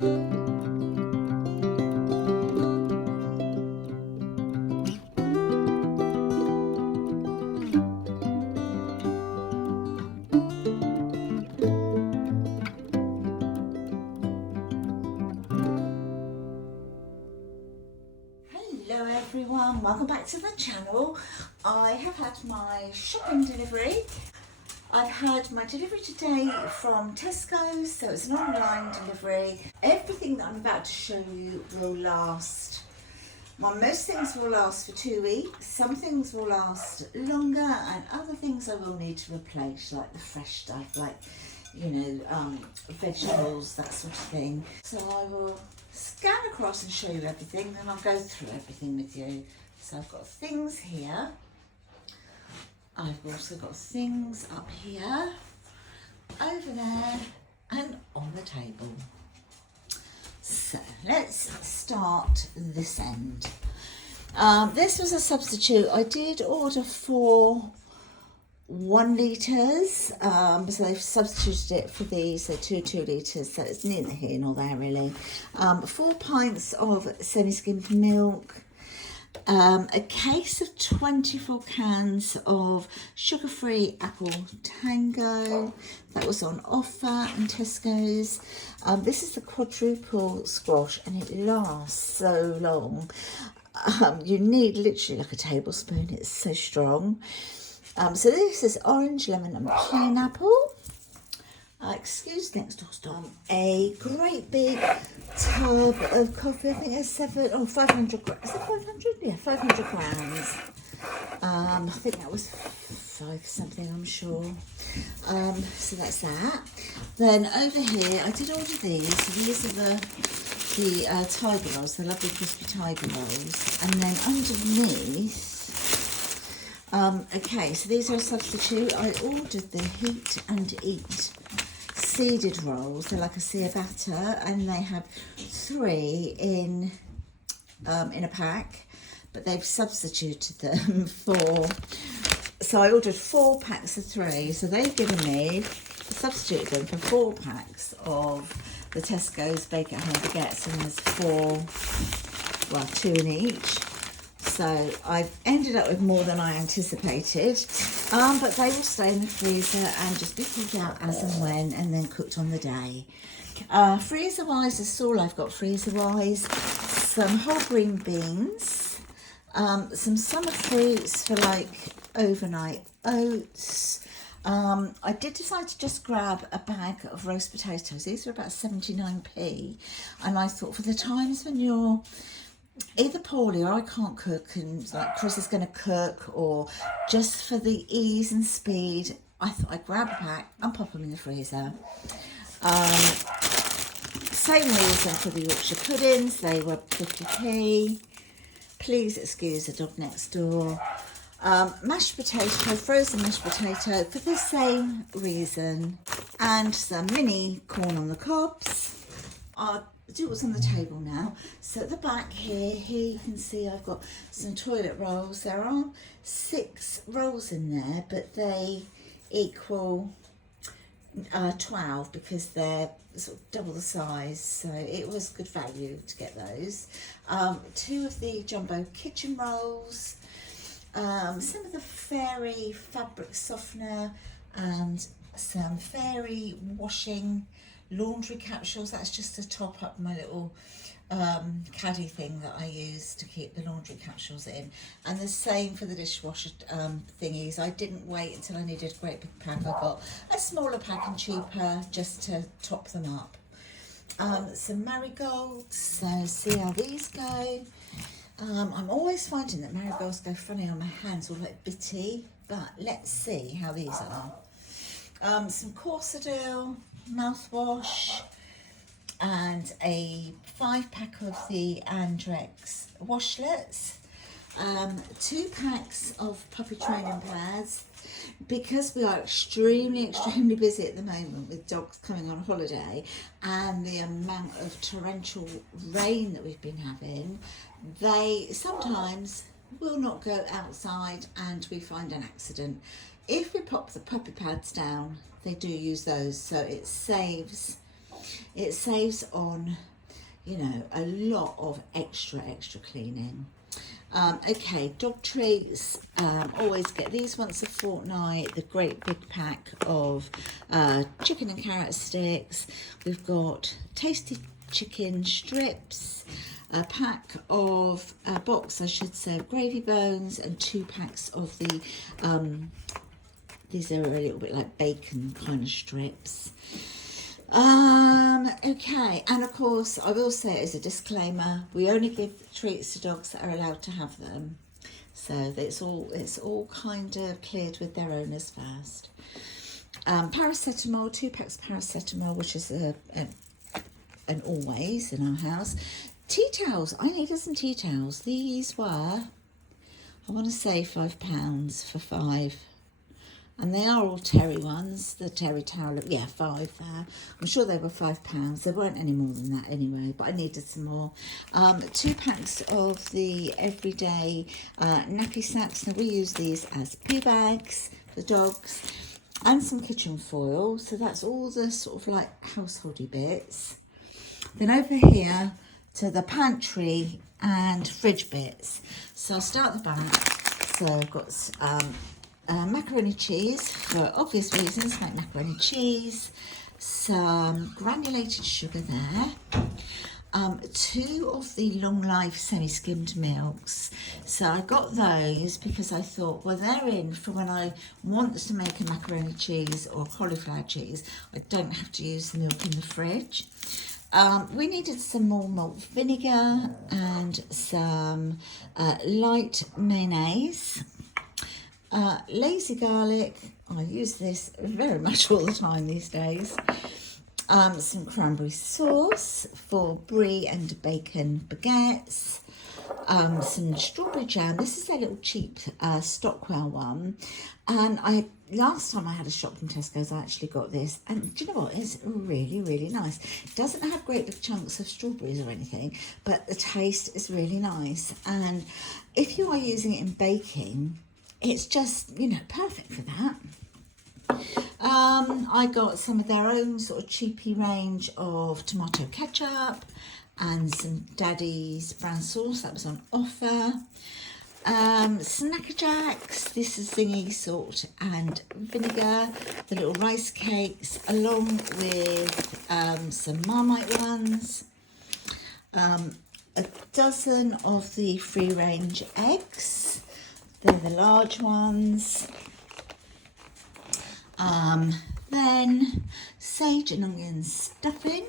Hello everyone, welcome back to the channel. I have had my shopping delivery. I've had my delivery today from Tesco, so it's an online delivery. Everything that I'm about to show you will last, well, most things will last for 2 weeks, some things will last longer, and other things I will need to replace, like the fresh stuff, like, you know, vegetables, that sort of thing. So I will scan across and show you everything, and I'll go through everything with you. So I've got things here. I've also got things up here, over there, and on the table. So let's start this end. This was a substitute. I did order 4 1 litres, so they've substituted it for these, so 2 litres, so it's neither here nor there really. 4 pints of semi-skimmed milk, a case of 24 cans of sugar-free apple tango that was on offer in Tesco's. This is the quadruple squash and it lasts so long. You need literally like a tablespoon, it's so strong. So this is orange, lemon and pineapple. Excuse next door storm. A great big tub of coffee. I think it's 500 grams. Is it 500? Yeah, 500 grams. I think that was 5 something, I'm sure. So that's that. Then over here, I did order these. So these are the tiger rolls, the lovely crispy tiger rolls. And then underneath, okay, so these are a substitute. I ordered the Heat and Eat seeded rolls. They're like a ciabatta, and they have 3 in a pack, but they've substituted them for. So I ordered 4 packs of 3. So they've given me, substituted them for 4 packs of the Tesco's Bake at Home baguettes, and there's 4, well, 2 in each. So I've ended up with more than I anticipated, but they will stay in the freezer and just be pulled out as and when, and then cooked on the day. Freezer-wise, that's all I've got freezer-wise. Some whole green beans, some summer fruits for like overnight oats. I did decide to just grab a bag of roast potatoes. These are about 79p, and I thought for the times when you're either poorly or I can't cook and like Chris is going to cook, or just for the ease and speed, I thought I'd grab a pack and pop them in the freezer. Same reason for the Yorkshire puddings, they were 50p. Please excuse the dog next door. Mashed potato, frozen mashed potato for the same reason, and some mini corn on the cobs. Do what's on the table now. So at the back here you can see I've got some toilet rolls. There are 6 rolls in there, but they equal 12 because they're sort of double the size, so it was good value to get those. 2 of the jumbo kitchen rolls, some of the fairy fabric softener, and some fairy washing laundry capsules. That's just to top up my little caddy thing that I use to keep the laundry capsules in, and the same for the dishwasher thingies. I didn't wait until I needed a great big pack. I got a smaller pack and cheaper just to top them up. Some marigolds, so see how these go. I'm always finding that marigolds go funny on my hands, all like bitty, but let's see how these are. Some Corsadil mouthwash, and a 5-pack of the Andrex washlets, 2 packs of puppy training pads, because we are extremely busy at the moment with dogs coming on holiday and the amount of torrential rain that we've been having. They sometimes will not go outside and we find an accident. If we pop the puppy pads down, they do use those, so it saves on you know, a lot of extra cleaning. Okay, dog treats, always get these once a fortnight, the great big pack of chicken and carrot sticks. We've got tasty chicken strips, a pack of, a box I should say, of gravy bones, and 2 packs of the, these are a little bit like bacon kind of strips. Okay, and of course I will say as a disclaimer, we only give treats to dogs that are allowed to have them, so it's all kind of cleared with their owners first. Paracetamol, 2 packs of paracetamol, which is an always in our house. Tea towels, I needed some tea towels. These were, I want to say £5 for 5. And they are all terry ones, the terry towel, yeah, 5 there. I'm sure they were £5. There weren't any more than that anyway, but I needed some more. 2 packs of the everyday nappy sacks. Now we use these as poo bags for dogs. And some kitchen foil. So that's all the sort of like householdy bits. Then over here to the pantry and fridge bits. So I'll start at the back. So I've got macaroni cheese, for obvious reasons, make macaroni cheese, some granulated sugar there, 2 of the long life semi-skimmed milks. So I got those because I thought, well, they're in for when I want to make a macaroni cheese or cauliflower cheese. I don't have to use the milk in the fridge. We needed some more malt vinegar and some light mayonnaise. Lazy garlic, I use this very much all the time these days. Some cranberry sauce for brie and bacon baguettes. Some strawberry jam. This is a little cheap Stockwell one. And last time I had a shop from Tesco's, I actually got this. And do you know what? It's really, really nice. It doesn't have great big chunks of strawberries or anything, but the taste is really nice. And if you are using it in baking, it's just, you know, perfect for that. I got some of their own sort of cheapy range of tomato ketchup and some Daddy's brown sauce that was on offer. Snacker Jacks, this is zingy salt and vinegar, the little rice cakes, along with some Marmite ones, a dozen of the free range eggs. They're the large ones. Then sage and onion stuffing.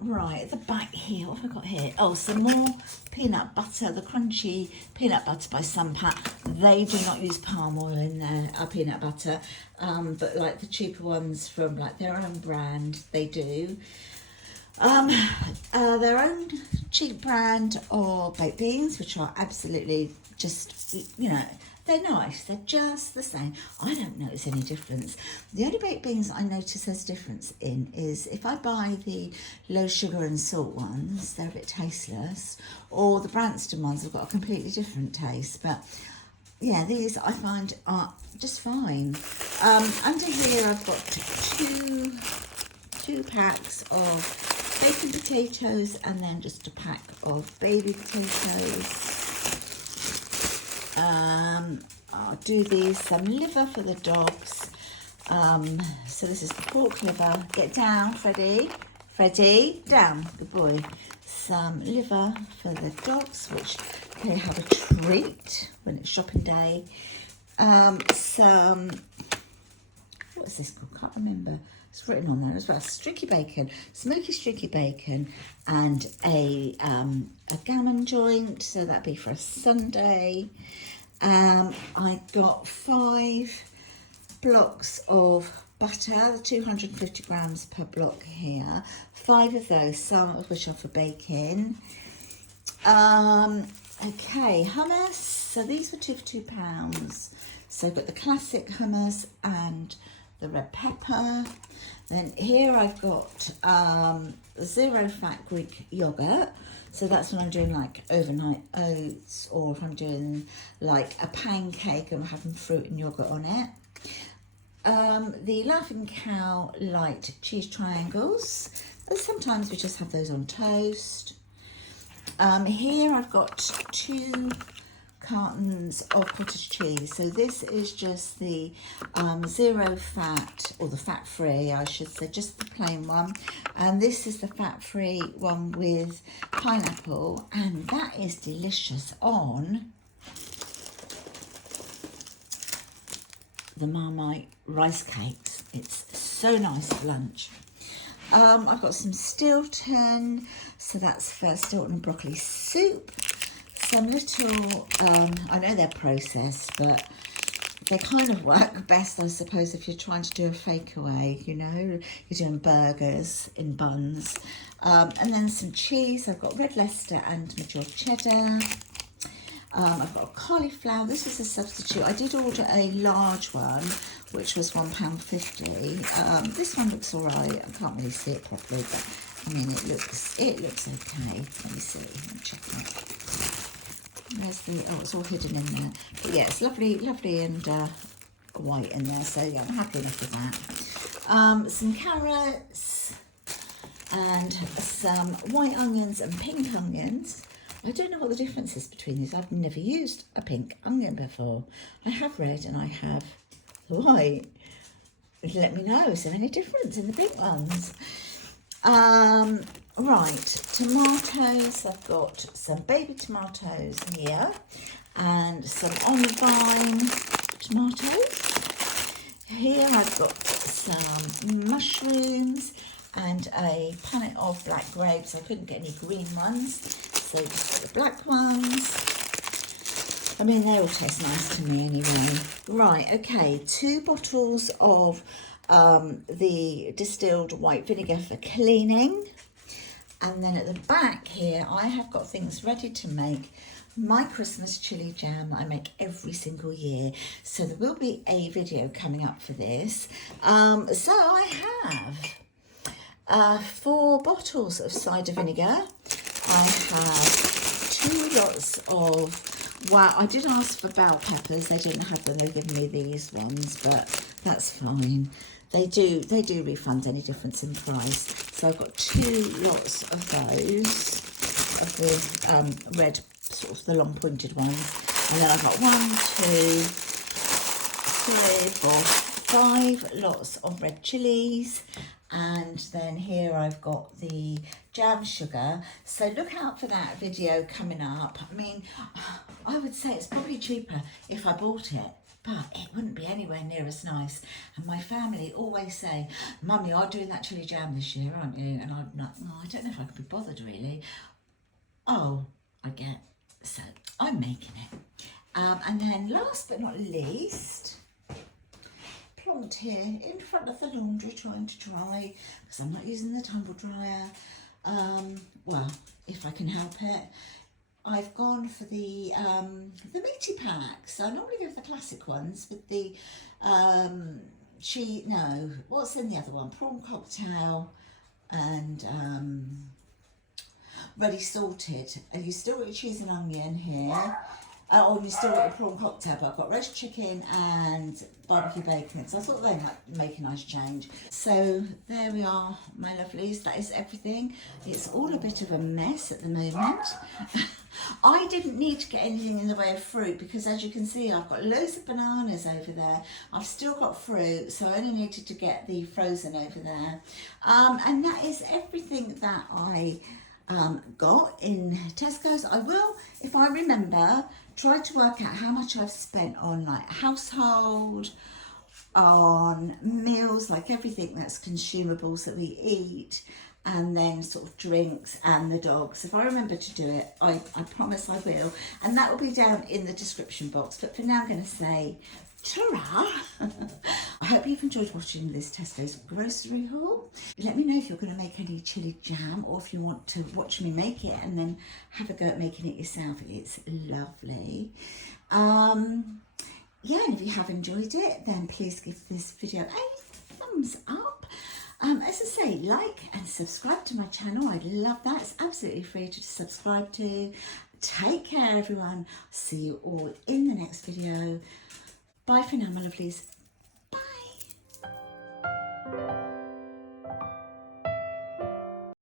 Right, at the back here, what have I got here? Oh, some more peanut butter, the crunchy peanut butter by Sunpat. They do not use palm oil in their peanut butter, but like the cheaper ones from like their own brand, they do. Their own cheap brand of baked beans, which are absolutely just, you know, they're nice. They're just the same. I don't notice any difference. The only baked beans I notice there's a difference in is if I buy the low sugar and salt ones, they're a bit tasteless, or the Branston ones have got a completely different taste. But yeah, these I find are just fine. Under here I've got two packs of bacon potatoes and then just a pack of baby potatoes. I'll do these, some liver for the dogs. So this is the pork liver. Get down, Freddie. Freddie, down, good boy. Some liver for the dogs, which they have a treat when it's shopping day. Some, what is this called? Can't remember. It's written on there as well. Streaky bacon, smoky streaky bacon, and a gammon joint. So that'd be for a Sunday. I got 5 blocks of butter, 250 grams per block here. 5 of those, some of which are for baking. Okay, hummus. So these were 2 for £2. So I've got the classic hummus and the red pepper. Then here I've got 0 fat Greek yogurt. So that's when I'm doing like overnight oats, or if I'm doing like a pancake and having fruit and yogurt on it. the Laughing Cow light cheese triangles. Sometimes we just have those on toast. Here I've got 2 cartons of cottage cheese. So this is just the 0 fat, or the fat-free I should say, just the plain one. And this is the fat-free one with pineapple, and that is delicious on the Marmite rice cakes. It's so nice for lunch. I've got some Stilton, so that's first Stilton and broccoli soup. Some little, I know they're processed, but they kind of work best, I suppose, if you're trying to do a fake away, you know, you're doing burgers in buns. And then some cheese. I've got red Leicester and Major cheddar. I've got a cauliflower. This is a substitute. I did order a large one, which was £1.50. This one looks all right. I can't really see it properly, but I mean, it looks okay. Let me see. Let me check it. There's the, oh, it's all hidden in there. But yeah, it's lovely and white in there. So yeah, I'm happy enough with that. Some carrots and some white onions and pink onions. I don't know what the difference is between these. I've never used a pink onion before. I have red and I have the white. Let me know, is there any difference in the pink ones? Right, tomatoes. I've got some baby tomatoes here and some on vine tomatoes. Here I've got some mushrooms and a punnet of black grapes. I couldn't get any green ones, so just the black ones. I mean, they all taste nice to me anyway. Right, okay, 2 bottles of the distilled white vinegar for cleaning. And then at the back here, I have got things ready to make my Christmas chilli jam that I make every single year. So there will be a video coming up for this. So I have 4 bottles of cider vinegar. I have 2 lots of, well, I did ask for bell peppers. They didn't have them. They've given me these ones, but that's fine. They do refund any difference in price. So I've got 2 lots of those, of the red, sort of the long pointed ones. And then I've got 1, 2, 3, 4, 5 lots of red chilies. And then here I've got the jam sugar. So look out for that video coming up. I mean, I would say it's probably cheaper if I bought it, but it wouldn't be anywhere near as nice. And my family always say, Mum, you are doing that chilli jam this year, aren't you? And I'm like, oh, I don't know if I could be bothered really. Oh, I get, so I'm making it. And then last but not least, plonked here in front of the laundry trying to dry, because I'm not using the tumble dryer. Well, if I can help it. I've gone for the meaty packs. I normally go for the classic ones with the cheese. No, what's in the other one? Prawn cocktail and ready salted. And you still got your cheese and onion here. Oh, you still got your prawn cocktail, but I've got roast chicken and barbecue bacon. So I thought they might make a nice change. So there we are, my lovelies. That is everything. It's all a bit of a mess at the moment. I didn't need to get anything in the way of fruit because, as you can see, I've got loads of bananas over there. I've still got fruit, so I only needed to get the frozen over there. And that is everything that I got in Tesco's. I will, if I remember, try to work out how much I've spent on like household, on meals, like everything that's consumables that we eat, and then sort of drinks and the dogs. If I remember to do it, I promise I will. And that will be down in the description box. But for now, I'm going to say ta-ra. I hope you've enjoyed watching this Tesco's grocery haul. Let me know if you're going to make any chilli jam, or if you want to watch me make it and then have a go at making it yourself. It's lovely. Yeah, and if you have enjoyed it, then please give this video a thumbs up. As I say, like and subscribe to my channel. I'd love that. It's absolutely free to subscribe to. Take care, everyone. See you all in the next video. Bye for now, my lovelies.